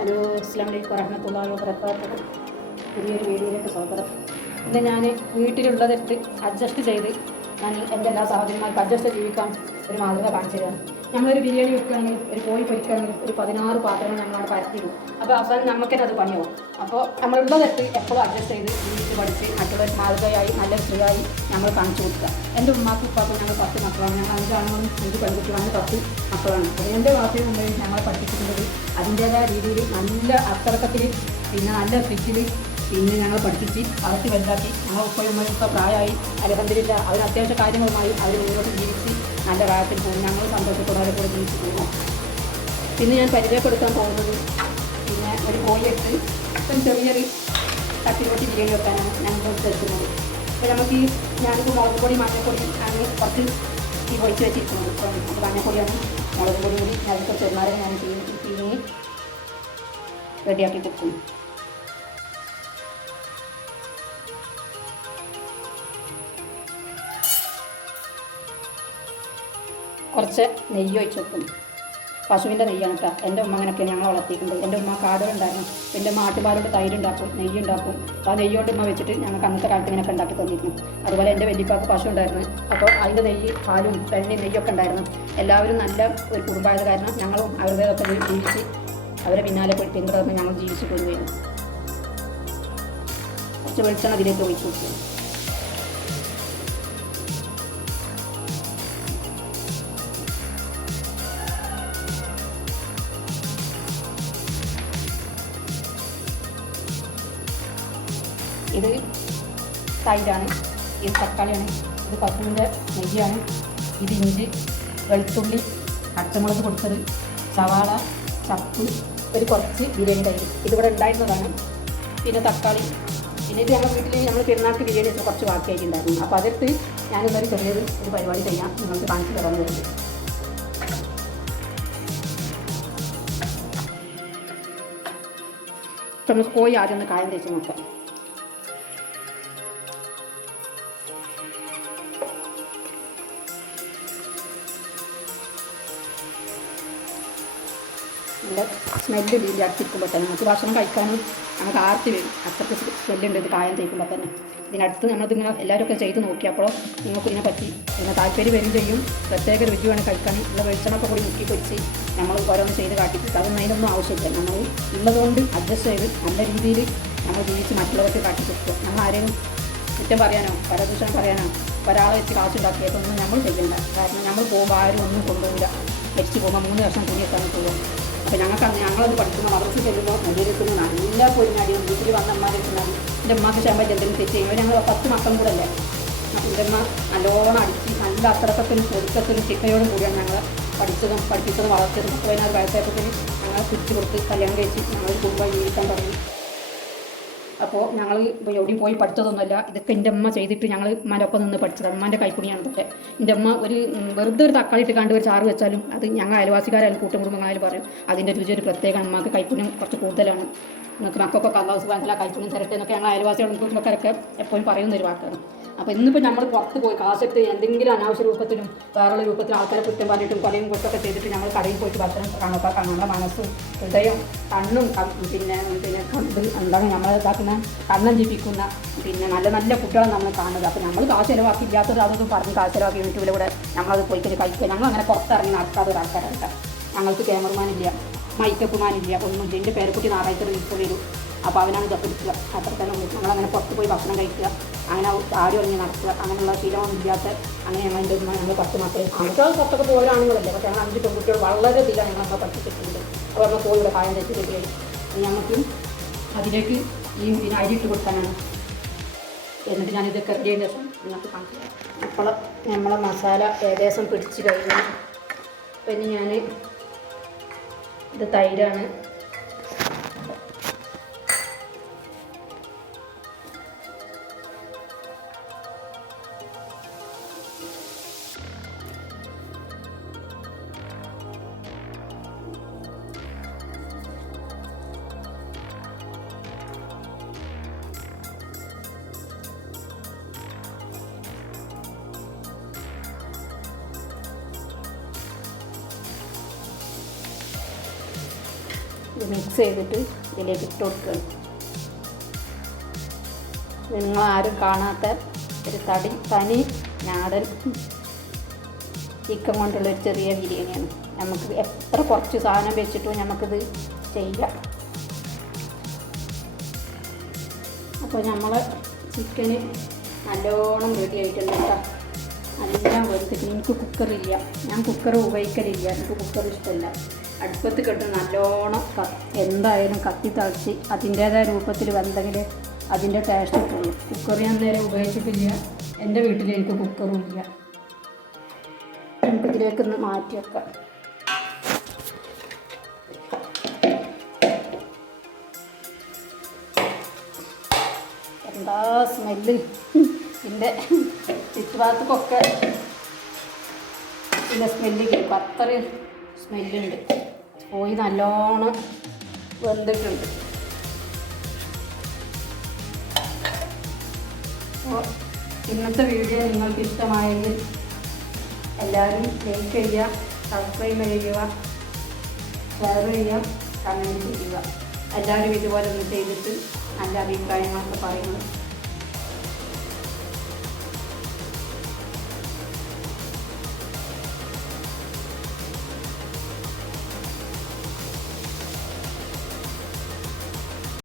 Hello, അസ്സലാമു അലൈക്കും വറഹ്മത്തുള്ളാഹി വബറകാതുഹു. പുതിയൊരു വീഡിയോയിലേക്ക് സ്വാഗതം. ഇന്ന് ഞാൻ വീട്ടിലുള്ളതെടുത്ത് അഡ്ജസ്റ്റ് ചെയ്ത് ഞാൻ എൻ്റെ എല്ലാ സാഹചര്യങ്ങൾക്കും അഡ്ജസ്റ്റ് ജീവിക്കാൻ ഒരു മാതൃക കാണിച്ചു തരാണ്. നമ്മളൊരു ബിരിയാണി വെക്കുകയാണെങ്കിൽ, ഒരു കോഴി പൊരിക്കുകയാണെങ്കിൽ ഒരു 16 പാത്രങ്ങൾ നമ്മളവിടെ പരത്തിയിടും. അപ്പോൾ അവസാനം നമുക്ക് തന്നെ അത് പണിയാവും. അപ്പോൾ നമ്മളുള്ളതെടുത്ത് എപ്പോഴും അഡ്ജസ്റ്റ് ചെയ്ത് ജീവിച്ച് പഠിച്ച് മറ്റുള്ളവർ മാതൃകയായി നല്ല സ്ത്രീയായി നമ്മൾ കാണിച്ചു കൊടുക്കുക. എൻ്റെ ഉമ്മാക്കും ഉപ്പാക്കും ഞങ്ങൾ 10 മക്കളാണ്. ഞങ്ങൾ 5 ആണുങ്ങളും 5 പെൺകുട്ടികളാണ്, 10 മക്കളാണ്. അപ്പോൾ എൻ്റെ വാർത്തയിൽ മുമ്പിൽ ഞങ്ങളെ പഠിപ്പിച്ചിട്ടുള്ളത് അതിൻ്റേതായ രീതിയിൽ നല്ല അച്ചടക്കത്തിൽ, പിന്നെ നല്ല ഫ്രിഡ്ജിൽ പിന്നെ ഞങ്ങൾ പഠിപ്പിച്ച് വളർത്തി വലുതാക്കി. ഞങ്ങൾ ഇപ്പോൾ പ്രായമായി അൽഹംദുലില്ലാ അവർ അത്യാവശ്യ കാര്യങ്ങളുമായി അവർ മുന്നോട്ട് ജീവിച്ച് നല്ല പ്രായത്തിൽ പോകും. ഞങ്ങൾ സന്തോഷത്തോടെ അവരെ കൂടെ ജീവിച്ച് പോകുന്നു. പിന്നെ ഞാൻ പരിചയപ്പെടുത്താൻ പോകുന്നത് പിന്നെ ഒരു കോഴിയെടുത്ത് ഒരു ചെറിയൊരു തട്ടിപ്പൊട്ടി ബിരിയാണി വെക്കാനാണ് ഞങ്ങൾ എടുക്കുന്നത്. അപ്പോൾ നമുക്ക് ഞാനിപ്പോൾ മുളക് പൊടി മഞ്ഞൾപ്പൊടി ആണ് കുറച്ച് ഈ പൊടിച്ച് വെച്ചിരിക്കുന്നത്. അപ്പോൾ മഞ്ഞൾപ്പൊടിയാണ് മുളക് പൊടി കൂടി അതിൽ ചെറുമാരെ ഞാൻ തീങ്ങി റെഡിയാക്കി കൊടുക്കുന്നു. കുറച്ച് നെയ്യ് ഒഴിച്ച് വെക്കും. പശുവിൻ്റെ നെയ്യാണ് കേട്ടോ. എൻ്റെ ഉമ്മ അങ്ങനെയൊക്കെയാണ് ഞങ്ങൾ വളർത്തിയിട്ടുണ്ട്. എൻ്റെ ഉമ്മ കാടുകളുണ്ടായിരുന്നു. എൻ്റെ ഉമ്മ ആട്ടുപാലോട് തൈരുണ്ടാക്കും, നെയ്യുണ്ടാക്കും. അപ്പോൾ ആ നെയ്യോണ്ട് ഉമ്മ വെച്ചിട്ട് ഞങ്ങൾക്ക് അന്നത്തെ കാലത്ത് ഇങ്ങനെയൊക്കെ ഉണ്ടാക്കി തന്നിരുന്നു. അതുപോലെ എൻ്റെ വലിയപ്പാക്ക് പശു ഉണ്ടായിരുന്നു. അപ്പോൾ അതിൻ്റെ നെയ്യ്, പാലും വെണ്ണയും നെയ്യൊക്കെ ഉണ്ടായിരുന്നു. എല്ലാവരും നല്ല ഒരു കുടുംബമായത് കാരണം ഞങ്ങളും അവരുടേതൊക്കെ ജീവിച്ച് അവരെ പിന്നാലെ പിന്തുടർന്ന് ഞങ്ങൾ ജീവിച്ച് പോവുകയായിരുന്നു. കുറച്ച് വെളിച്ചെണ്ണ അതിലേക്ക് ഒഴിച്ചു കൊടുക്കും. ഇത് തൈരാണ്, ഇത് തക്കാളിയാണ്, ഇത് പശുവിൻ്റെ നെയ്യാണ്, ഇത് ഇഞ്ചി, വെളുത്തുള്ളി, പച്ചമുളക് പൊടിച്ചത്, സവാള, ചപ്പ്, ഒരു കുറച്ച് ബിരിയാണി തൈര് ഇതിവിടെ ഉണ്ടായിരുന്നതാണ്. പിന്നെ തക്കാളി, പിന്നെ ഇത് ഞങ്ങളുടെ വീട്ടിൽ നമ്മൾ പെരുന്നാൾക്ക് ബിരിയാണി വെച്ചാൽ കുറച്ച് ബാക്കിയായിട്ടുണ്ടായിരുന്നു. അപ്പോൾ അതെടുത്ത് ഞാനിന്നൊരു ചെറിയൊരു ഒരു പരിപാടി ചെയ്യാം, നിങ്ങൾക്ക് കാണിച്ചു തരാൻ വേണ്ടി. നമുക്ക് കോഴി ആദ്യം ഒന്ന് കായം തേച്ച് നോക്കാം. നല്ല സ്മെല്ല് ഇതിൻ്റെ അടുത്തിരിക്കുമ്പോൾ തന്നെ നമുക്ക് ഭക്ഷണം കഴിക്കാനും നമുക്ക് ആർത്തി വരും. അത്രയ്ക്ക് സ്മെല്ലുണ്ട് ഇത് കായം തേക്കുമ്പോൾ തന്നെ. ഇതിനടുത്ത് നമ്മളിതിങ്ങനെ എല്ലാവരും ചെയ്ത് നോക്കിയപ്പോൾ നിങ്ങൾക്ക് ഇതിനെ പറ്റി പിന്നെ താല്പര്യം വരും ചെയ്യും. പ്രത്യേക രുചിയാണ് കഴിക്കാൻ. ഉള്ള വെളിച്ചെണ്ണൊക്കെ കൂടി മുക്കി പൊരിച്ച് നമ്മൾ ഓരോന്ന് ചെയ്ത് കാട്ടിയിട്ട് അതൊന്നും അതിനൊന്നും ആവശ്യമില്ല. നമ്മൾ ഉള്ളതുകൊണ്ട് അഡ്ജസ്റ്റ് ചെയ്ത് നല്ല രീതിയിൽ നമ്മൾ ജീവിച്ച് മറ്റുള്ളവർക്ക് കാട്ടി കൊടുക്കുക. നമ്മൾ ആരെയും കുറ്റം പറയാനോ പരദൂഷണം പറയാനോ ഒരാളെ വെച്ച് കാശുണ്ടാക്കിയതൊന്നും നമ്മൾ ചെയ്യണ്ട. കാരണം നമ്മൾ പോകുമ്പോൾ ആരും ഒന്നും കൊണ്ടുപോകില്ല. മരിച്ചു പോകുമ്പോൾ 3 വർഷം തുണിയെത്താൻ പോകും. അപ്പോൾ ഞങ്ങളത് പഠിക്കുമ്പോൾ അവർക്ക് ചെല്ലുമ്പോൾ നല്ലൊരിക്കുന്ന നല്ല പൊരിഞ്ഞാടിയും വീട്ടിൽ വന്ന അമ്മമാരെത്തുന്നത്. എൻ്റെ അമ്മക്ക് ക്ഷമ എന്തെങ്കിലും തെറ്റ് ചെയ്യുമ്പോൾ ഞങ്ങൾ 10 മക്കളും കൂടെ അല്ലേ. എൻ്റെ അമ്മ നല്ലോണം അടിച്ച് നല്ല അച്ചടക്കത്തിനും ഒതുക്കത്തിനും ചിട്ടയോടും കൂടിയാണ് ഞങ്ങൾ പഠിപ്പിച്ചതും വളർത്തിയതും. 16 വയസ്സായപ്പോഴത്തേന് ഞങ്ങൾ തിരിച്ചു കൊടുത്ത് കല്യാണം കഴിച്ച് ഞങ്ങൾ കുടുംബമായി ജീവിക്കാൻ തുടങ്ങി. അപ്പോൾ ഞങ്ങൾ ഇപ്പോൾ എവിടെയും പോയി പഠിച്ചതൊന്നുമല്ല. ഇതൊക്കെ എൻ്റെ അമ്മ ചെയ്തിട്ട് ഞങ്ങൾ ഉമ്മാൻ്റെയൊപ്പം നിന്ന് പഠിച്ചത്. ഉമ്മാൻ്റെ കൈപ്പണിയാണ് ഇതൊക്കെ. എൻ്റെ അമ്മ വെറുതെ ഒരു തക്കാളി ഇട്ട് കണ്ട് ഒരു ചാറ് വെച്ചാലും അത് ഞങ്ങൾ അയൽവാസിക്കാരായാലും കൂട്ടുകുടുംബങ്ങളായാലും പറയും അതിൻ്റെ രുചി ഒരു പ്രത്യേക. അമ്മക്ക് കൈപ്പുണ്യം കുറച്ച് കൂടുതലാണ്. നിങ്ങൾക്ക് മക്കൾക്കൊക്കെ അള്ളാഹു സുബ്ഹാനഹു വ തആല കൈപ്പുണ്യം തരട്ടെ എന്നൊക്കെ ഞങ്ങൾ അയൽവാസികളും കൂട്ടുകാരൊക്കെ എപ്പോഴും പറയുന്നൊരു വാക്കാണ്. അപ്പോൾ ഇന്നിപ്പോൾ നമ്മൾ പുറത്ത് പോയി കാശെടുത്ത് എന്തെങ്കിലും അനാവശ്യ രൂപത്തിലും വേറെയുള്ള രൂപത്തിലും ആൾക്കാരെ കുറ്റം പറഞ്ഞിട്ടും കൊലയും കുറ്റമൊക്കെ ചെയ്തിട്ട് ഞങ്ങൾ കടയിൽ പോയിട്ട് ഭക്ഷണം കാണാൻ നമ്മുടെ മനസ്സും ഹൃദയം കണ്ണും പിന്നെ എന്താണ് നമ്മൾ ഇതാക്കുന്ന കണ്ണം ജീവിക്കുന്ന പിന്നെ നല്ല നല്ല കുട്ടികളെ നമ്മൾ കാണുന്നത്. അപ്പോൾ നമ്മൾ കാശ് ചിലവാക്കി ഇല്ലാത്തത് അതൊന്നും പറഞ്ഞ് കാശ് ചിലവാക്കി യൂട്യൂബിലൂടെ നമ്മളത് പോയിട്ട് കഴിക്കുക. ഞങ്ങൾ അങ്ങനെ പുറത്തിറങ്ങി നടക്കാത്ത ഒരു ആൾക്കാരാണ്. ഞങ്ങൾക്ക് ക്യാമറമാനില്ല, മൈക്കപ്പുമാനില്ല, ഒന്നുമില്ല. എൻ്റെ പേരക്കുട്ടി ഞായറാഴ്ച വീട്ടിൽ വരും. അപ്പോൾ അവനാണ് ഇതൊക്കെ എടുക്കുക. അത്ര തന്നെ ഉള്ളൂ. ഞങ്ങളങ്ങനെ പുറത്ത് പോയി ഭക്ഷണം കഴിക്കുക, അങ്ങനെ ആരും ഇറങ്ങി നടക്കുക, അങ്ങനെയുള്ള ശീലമൊന്നും ഇല്ലാത്ത അങ്ങനെ ഞങ്ങളുടെ ഞങ്ങൾ 10 മക്കൾ. ആൾക്കാർ പുറത്തൊക്കെ പോരാണെങ്കിലല്ലേ. പക്ഷേ ഞങ്ങൾ 5 പെൺകുട്ടികൾ വളരെ ഇതിലാണ് ഞങ്ങൾ പഠിപ്പിച്ചിട്ടുണ്ട്. അപ്പോൾ നമ്മൾ കോഴിയുടെ കായം തെച്ച് റെഡിയായി. ഞങ്ങൾക്ക് അതിലേക്ക് ഈ അരിയിട്ട് കൊടുക്കാനാണ്. എന്നിട്ട് ഞാനിതൊക്കെ റെഡിയായ ശേഷം നിങ്ങൾക്ക് കാണിച്ചു. അപ്പോൾ നമ്മളെ മസാല ഏകദേശം പിടിച്ച് കഴിഞ്ഞു. പിന്നെ ഞാൻ ഇത് തൈരാണ്. ഇത് മിക്സ് ചെയ്തിട്ട് ഇതിലേക്ക് ഇട്ട് കൊടുക്കുകയാണ്. നിങ്ങളാരും കാണാത്ത ഒരു തനി നാടൻ ചിക്കൻ കൊണ്ടുള്ള ഒരു ചെറിയ ബിരിയാണിയാണ്. നമുക്ക് എത്ര കുറച്ച് സാധനം വെച്ചിട്ടും നമുക്കിത് ചെയ്യാം. അപ്പോൾ നമ്മൾ ചിക്കന് നല്ലോണം റെഡി ആയിട്ടുണ്ട് കേട്ടോ. എല്ലാം വെറുതെ. എനിക്ക് കുക്കറില്ല, ഞാൻ കുക്കർ ഉപയോഗിക്കലില്ല, എനിക്ക് കുക്കർ ഇഷ്ടമല്ല. അടുപ്പത്ത് കെട്ട് നല്ലോണം എന്തായാലും കത്തി തളിച്ച് അതിൻ്റേതായ രൂപത്തിൽ വെന്തെങ്കിൽ അതിൻ്റെ ടേസ്റ്റ് കിട്ടുള്ളൂ. കുക്കർ ഞാൻ നേരെ ഉപയോഗിച്ചിട്ടില്ല, എൻ്റെ വീട്ടിൽ എനിക്ക് കുക്കറും ഇല്ല. നമുക്കിതിലേക്കൊന്ന് മാറ്റി വെക്കാം. എന്താ സ്മെല്ല്! ഇതിൻ്റെ ചുറ്റുഭാഗത്തൊക്കെ ഇതിൻ്റെ സ്മെല്ല് കേൾക്കും, അത്രയും സ്മെല്ലുണ്ട്. കോഴി നല്ലോണം വെന്തിട്ടുണ്ട്. അപ്പോൾ ഇന്നത്തെ വീഡിയോ നിങ്ങൾക്ക് ഇഷ്ടമായെങ്കിൽ എല്ലാവരും ലൈക്ക് ചെയ്യുക, സബ്സ്ക്രൈബ് ചെയ്യുക, ഷെയർ ചെയ്യുക, കമൻറ്റ് ചെയ്യുക. എല്ലാവരും ഇതുപോലെ ഒന്ന് ചെയ്തിട്ട് നല്ല അഭിപ്രായങ്ങളൊക്കെ പറയുന്നത്.